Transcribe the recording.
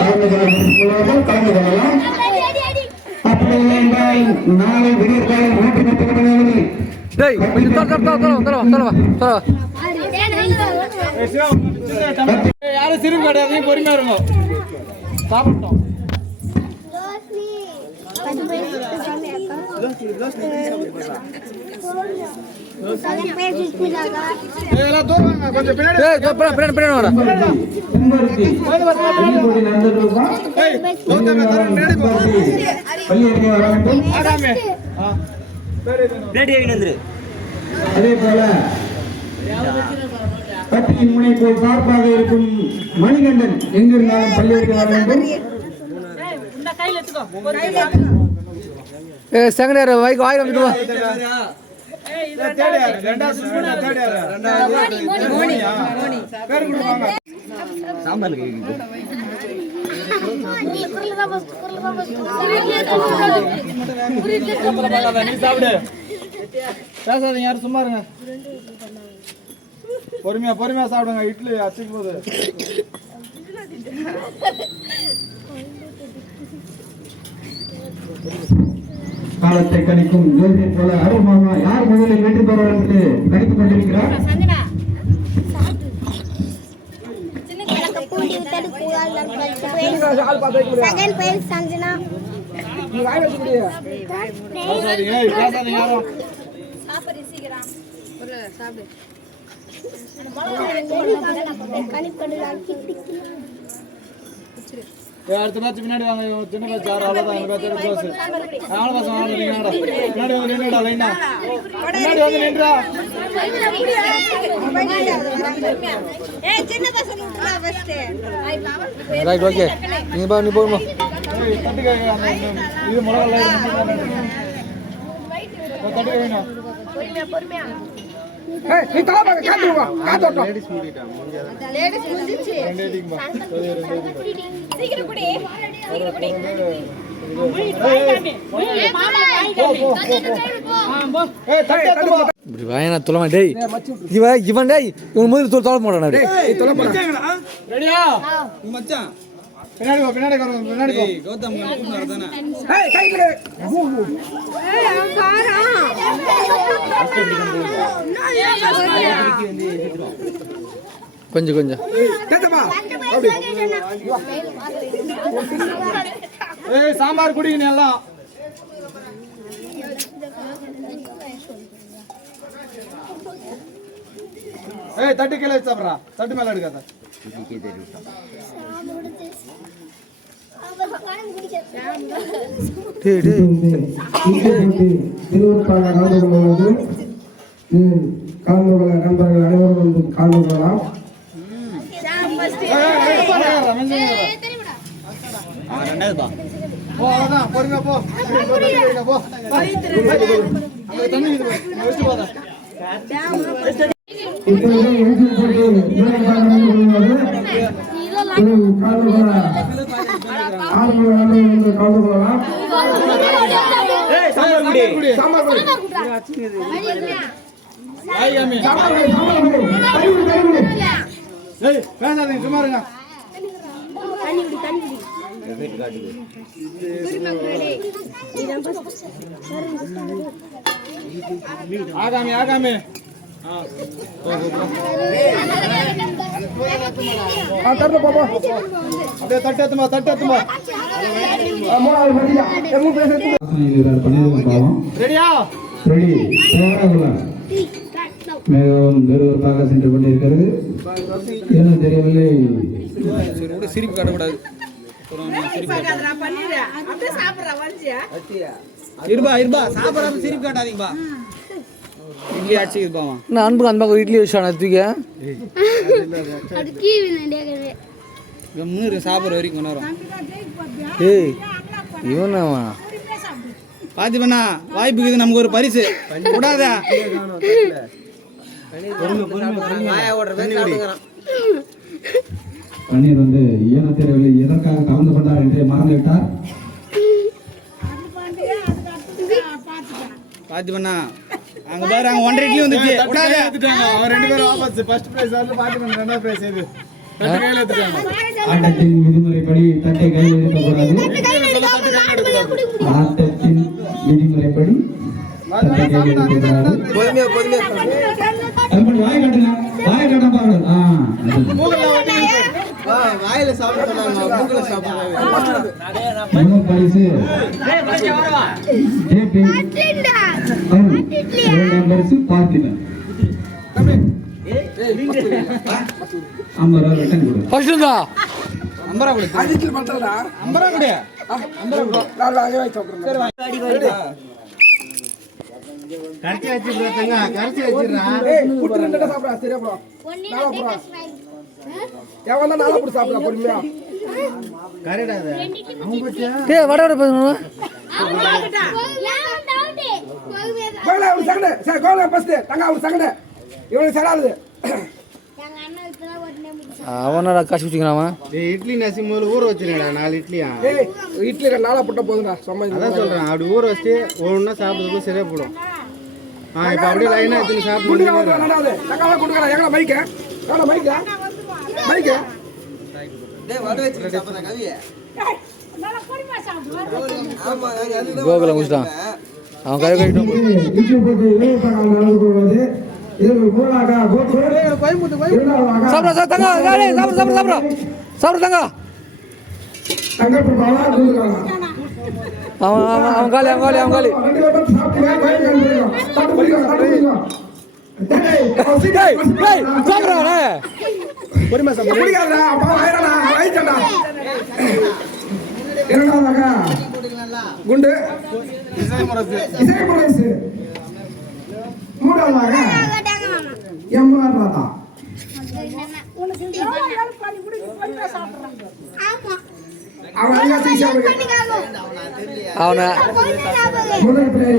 கலந்து கொள்ள கலந்து கொள்ளலாம் அப்படி என்றால் நாளை விடியற்காலை நூற்றி முப்பது மணி அளவில் யாரும் கிடையாது பொறுமையா இருங்க சாப்பிட்டோம் அதே போல முனை போல் சார்பாக இருக்கும் மணிகண்டன் எங்கிருந்தாலும் பள்ளியிற்கு வர வேண்டும் ஏ வாய்க்கு வாய் பேசாதீங்க யாரும் சும்மா இருங்க. பொறுமையா பொறுமையா சாப்பிடுங்க. இட்லி அச்சுக்கு போகுது. காலத்தை கணிக்கும் ஜோதியை போல அருள் மாமா யார் முதலில் வெற்றி பெறுவார் என்று கணித்துக் கொண்டிருக்கிறார்? செகண்ட் பேர் சஞ்சனா அடுத்த பேட்ச் பின்னாடி வாங்க சின்ன பேட்ச் க்ளோஸ் வாங்க. பின்னாடி வந்து நின்றுடா லைனா பின்னாடி வந்து நின்றா. ரைட் ஓகே நீ பா நீ தட்டு கை அந்த இந்த- இது மிளகா லைன் தட்டு கை வேணும் ரெண்டு அடிக்குமா சீக்கிரம் குடி சீக்கிரம் குடி. வா இப்படி வாயனா டேய். இவன் இவன் டேய் இவன் முதல்ல தொலை தொலை மாட்டான் டேய். ரெடியா? மச்சான். பின்னாடி போ பின்னாடி வர பின்னாடி போ. கௌதம் கொஞ்சம் கொஞ்சம். ஏய் சாம்பார் குடிங்க எல்லாம். ஏய் தட்டு கீழே சாப்பிட்றா தட்டு மேலே எடுக்காத டேய் நண்பர்கள் அனைவரும் வந்து கொள்ளலாம் போ தண்ணி வைங்க, போ இப்பொழுது போட்டு கலந்து கொள்ளலாம் பேசாதீங்க சும்மா இருங்க ஆ. அப்படியே தட்டு எத்துமா தட்டு எத்துமா பன்னிரண்டு பாவம் ரெடியா? ரெடி. தயாராக மிகவும் விறுவிறுப்பாக சென்று கொண்டிருக்கிறது. என்ன தெரியவில்லை. சிரிப்பு காட்டக்கூடாது. இருபா இருபா சாப்பிடாம சிரிப்பு காட்டாதீங்கப்பா வச்சான தூக்கி அது கீவி நண்டியாகவே மூணு சாப்பிட்ற வரைக்கும் நேரம் ஏய் இவன் அவன் பாத்திப்பண்ணா வாய்ப்புக்கு இது நமக்கு ஒரு பரிசு. விடாதா. பன்னீர் வந்து ஈன தெரியவில்லை எதற்காக கலந்து கொண்டார் என்று மறந்து விட்டார் பாத்திப்பண்ணா அங்க பாரு அங்க ஒன்றரை இட்லி வந்துச்சு விடாத அவன் ரெண்டு பேரும் ஆப்போசிட் ஃபர்ஸ்ட் பிரைஸ் வந்து பாத்திப்பண்ணா ரெண்டாவது பிரைஸ் இது ஆட்டத்தின் விதிமுறைப்படி தட்டு கையில் இருக்கக்கூடாது ஆட்டத்தின் விதிமுறைப்படி தட்டை கையில் இருக்கக்கூடாது பொறுமையா பொறுமையா அப்படி வாய் கட்டுங்க வாய் கட்ட பாருங்க. ஆ அது. வாயில சாப்பிட சொன்னாங்க மூக்குல சாப்பிடுறாங்க முதல் பரிசு. ஜேபி அருண். பார்த்திபன் ஐம்பது ரூபா ரிட்டன் கொடு. ஃபர்ஸ்ட் இருந்தா அம்பரா குடி. அதுக்கு பண்றடா அம்பரா குடி. நான் அங்கே வாங்கி சாப்பிடுறேன். கரைச்சி வச்சிருக்காங்க கரைச்சி வச்சிடுறா ஏய் புட்டு ரெண்டு சாப்பிடா. சரியா ப்ரோ எவன் தான் நாளா போட்டு சாப்பிடலாம் பொறுமையா. கரெக்டா அது டேய் வட வட பேசணும். செகண்ட் சரி கோயில ஃபர்ஸ்ட் தங்க ஒரு செகண்ட் இவனுக்கு சடாது. அவனடா காசு வச்சுக்கிறான் அவன்? டேய் இட்லி நசி முதல்ல ஊற வச்சிருக்கடா நாலு இட்லியா? ஏய் இட்லி ரெண்டு நாளா போட்டா போதும்டா சும்மா அதான் சொல்றேன் அப்படி ஊற வச்சுட்டு ஒவ்வொன்றா சாப்பிடுறதுக்கு சரியா போடும் ஆ இப்போ அப்படியே லைனா எடுத்து சாப்பிட்டு குண்டு காலம் எங்கடா மைக்க எங்கடா மைக்க மைக்க கோகுலம் முடிச்சிட்டான் அவன் கை கட்டிட்டோம் சாப்பிட சாப்பிட தங்க சாப்பிட சாப்பிட சாப்பிட. சாப்பிட தங்க. அவன் அவன் அவன் காலி அவன் காலி அவன் காலி. பொறுமையா இரண்டாவதாக குண்டு. இசை. முரசு மூன்றாவதாக எம்ஆர் ராதா அவனை முதல் பிரைஸ்.